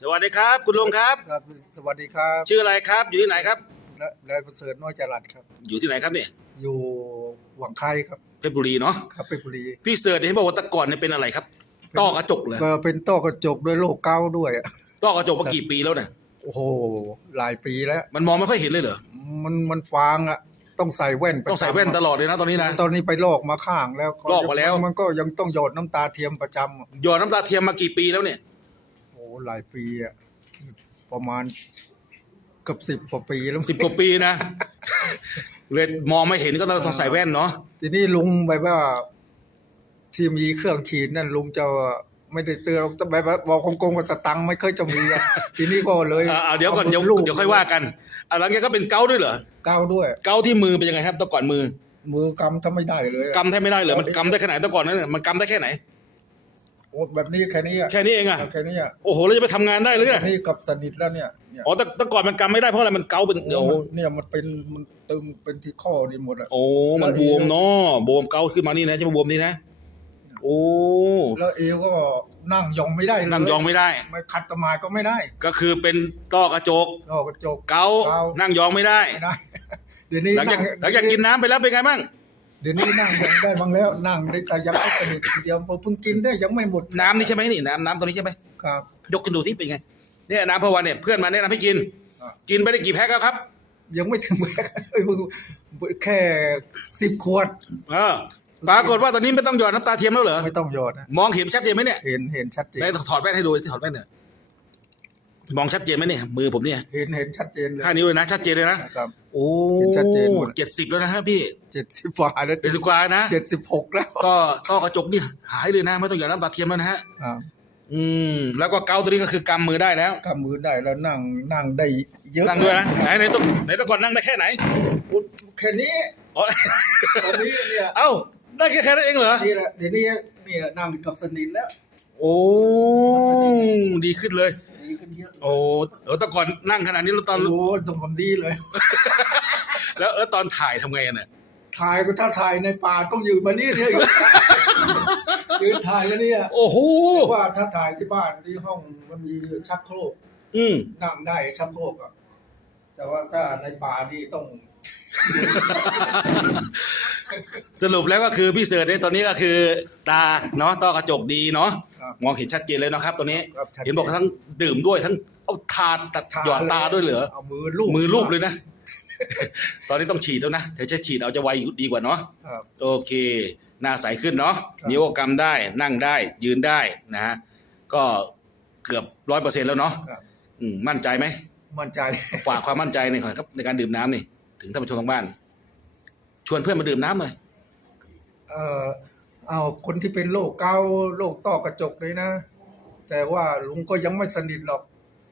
สวัสดีครับ คุณลุงครับ ครับสวัสดีครับชื่ออะไรครับ อยู่ที่ไหนครับและนายประเสริฐน้อยจรัสครับ อยู่ที่ไหนครับเนี่ยอยู่หวังไข่ครับเพชรบุรีเนาะครับเพชรบุรีพี่เสิร์ชเนี่ยให้บอกว่าแตะก่อนเนี่ยเป็นอะไรครับต้อกระจกเลยก็เป็นต้อกระจกด้วยโรคเกาต์ด้วยอะต้อกระจกมากี่ปีแล้วเนี่ยโอ้โหหลายปีแล้ว มันมองไม่ค่อยเห็นเลยเหรอมันมันฟางอะ ต้องใส่แว่นประจำต้องใส่แว่นตลอดเลยนะตอนนี้นะ ตอนนี้ไปลอกมาข้างแล้วลอกมาแล้ว มันก็ยังต้องหยอดน้ำตาเทียมประจำอะหยอดน้ำตาเทียมมากี่ปีแล้วเนี่ยโอ้ หลายปีอะประมาณเกือบสิบกว่าปีแล้วสิบกว่าปีนะ เลยมองไม่เห็นก็ต้องต้องใส่แว่นเนาะทีนี้ลุงแบบว่า ที่มีเครื่องฉีดนั่นลุงจะไม่ได้เจอจะแบบว่าบอกกงๆกับสตังค์ไม่เคยจะมีอะทีนี้ก็เลยอ่าอ่าเดี๋ยวก่อนเดี๋ยวลูกเดี๋ยวค่อยว่ากันอะแล้วแกก็เป็นเกาต์ด้วยเหรอเก้าวด้วย เกาต์ที่มือเป็นยังไงครับแตะก่อนมือมือกำทำไม่ได้เลยอะกำแทบไม่ได้เหรอมันกำได้ขนาดแตะก่อนนั้นน่ะมันกำได้แค่ไหน โอ้แบบนี้แค่นี้อะแค่นี้เองอะแค่นี้อะโอ้โหแล้วจะไปทำงานได้หรือไงนี่กับสนิทแล้วเนี่ยเนี่ยอ๋อแต่แต่ก่อนมันกำไม่ได้เพราะอะไรมันเกาเป็นเดี๋ยวเนี่ยมันเป็นมันตึงเป็นที่ข้อนี่หมดอะโอ้มันบวมเนาะบวมเกาขึ้นมานี่นะจะมาบวมนี่นะโอ้แล้วเอวก็นั่งยองไม่ได้เลยนั่งยองไม่ได้ไม่ขัดตะมายก็ไม่ได้ ก็คือเป็นต้อกระจกนอกกระจกเกาเกานั่งยองไม่ได้ไม่ได้เดี๋ยวนี้หลังจากนั่หลังจากกินน้ำไปแล้วเป็นไงบ้าง เดี๋ยวนี้นั่งยังได้บ้างแล้วนั่งได้แต่ยังไม่สนิททีเดียวพอเพิ่งกินได้ยังไม่หมดน้ำนี่ใช่ไหมนี่น้ำน้ำตัวนี้ใช่ไหมครับ ยกขึ้นดูที่เป็นไงเนี่ยน้ำพะวันเนี่ยเพื่อนมาแนะนำให้กินอะกินไปได้กี่แพ็คแล้วครับ ยังไม่ถึงแค่แค่สิบขวดเออปรากฏว่าตอนนี้ไม่ต้องหยอดน้ำตาเทียมแล้วเหรอไม่ต้องหยอดนะมองเห็นชัดเจนไหมเนี่ยเห็นเห็นชัดเจนไหนถอดแว่นให้ดูถอดแว่นเนี่ย มองชัดเจนไหมเนี่ยมือผมเนี่ยเห็นเห็นชัดเจนเลยห้านิ้วเลยนะชัดเจนเลยนะนะครับ โอ้เห็นชัดเจนหมด เจ็ดสิบแล้วนะครับพี่เจ็ดสิบกว่าแล้วเจ็ดสิบกว่านะเจ็ดสิบหกแล้ว ก็ต้อกระจกนี่หายเลยนะไม่ต้องหยอดน้ำตาเทียมแล้วนะฮะอ่าอืม แล้วก็เกาตัวนี้ก็คือกำมือได้แล้วกำมือได้แล้วนั่งนั่งได้เยอะนั่งด้วยนะไหนไหนต้องไหนแตะก่อนนั่งได้แค่ไหนอุ๊ยแค่นี้อ๋อตอนนี้เนี่ยเอ้าได้แค่แค่นั้นเองเหรอนี่แหละเดี๋ยวนี้เนี่ยนั่งกับสนิทแล้ว โอ้ดีขึ้นเลยดี ขึ้นเยอะโอ้เออแต่ก่อนนั่งขนาดนี้แล้วตอน โอ้ตรงผมดีเลย แล้วแล้วตอนถ่ายทำไงอะเนี่ยถ่ายก็ถ้าถ่ายในป่าต้องยืนมานี่เนี่ยยืนถ่ายแล้วเนี่ยโอ้โหเพราะว่าถ้าถ่ายที่บ้านที่ห้องมันมีชักโครกอืมนั่งได้ชักโครกอะแต่ว่าถ้าในป่านี่ต้อง สรุปแล้วก็คือพี่เสิร์ชเนี่ยตอนนี้ก็คือ ตาเนาะต้อกระจกดีเนาะครับ มองเห็นชัดเจนเลยนะครับ ตัวนี้ ครับชัดเจน เห็นบอกทั้งดื่มด้วยทั้งเอาทาตัดหยอดตาด้วยเหรอเอามือลูบมือรูปเลยนะ ตอนนี้ต้องฉีดแล้วนะเดี๋ยวจะฉีดเอาจะไวดีกว่าเนาะ ครับ โอเค หน้าใสขึ้นเนาะครับ นิ้วกำได้ นั่งได้ ยืนได้นะฮะ ก็เกือบร้อยเปอร์เซ็นแล้วเนาะครับ อืมมั่นใจไหม มั่นใจ ฝากความมั่นใจในอยครับในการดื่มน้ำนี่ ถึงท่านผู้ชมทางบ้าน ชวนเพื่อนมาดื่มน้ำหน่อย เอ่อ เอาคนที่เป็นโรคเกาต์โรคต้อกระจกเลยนะ แต่ว่าลุงก็ยังไม่สนิทหรอก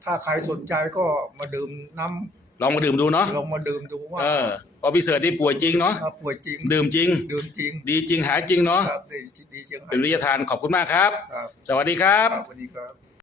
ถ้าใครสนใจก็มาดื่มน้ำลองมาดื่มดูเนาะลองมาดื่มดูว่าเออเพอพี่เสิร์ชนี่ป่วยจริงเนาะถ้าป่วยจริง ดื่มจริง ดื่มจริง ดีจริงหายจริงเนาะครับดีดีเชียงเป็นวิทยาทานขอบคุณมากครับครับสวัสดีครับครับสวัสดีครับ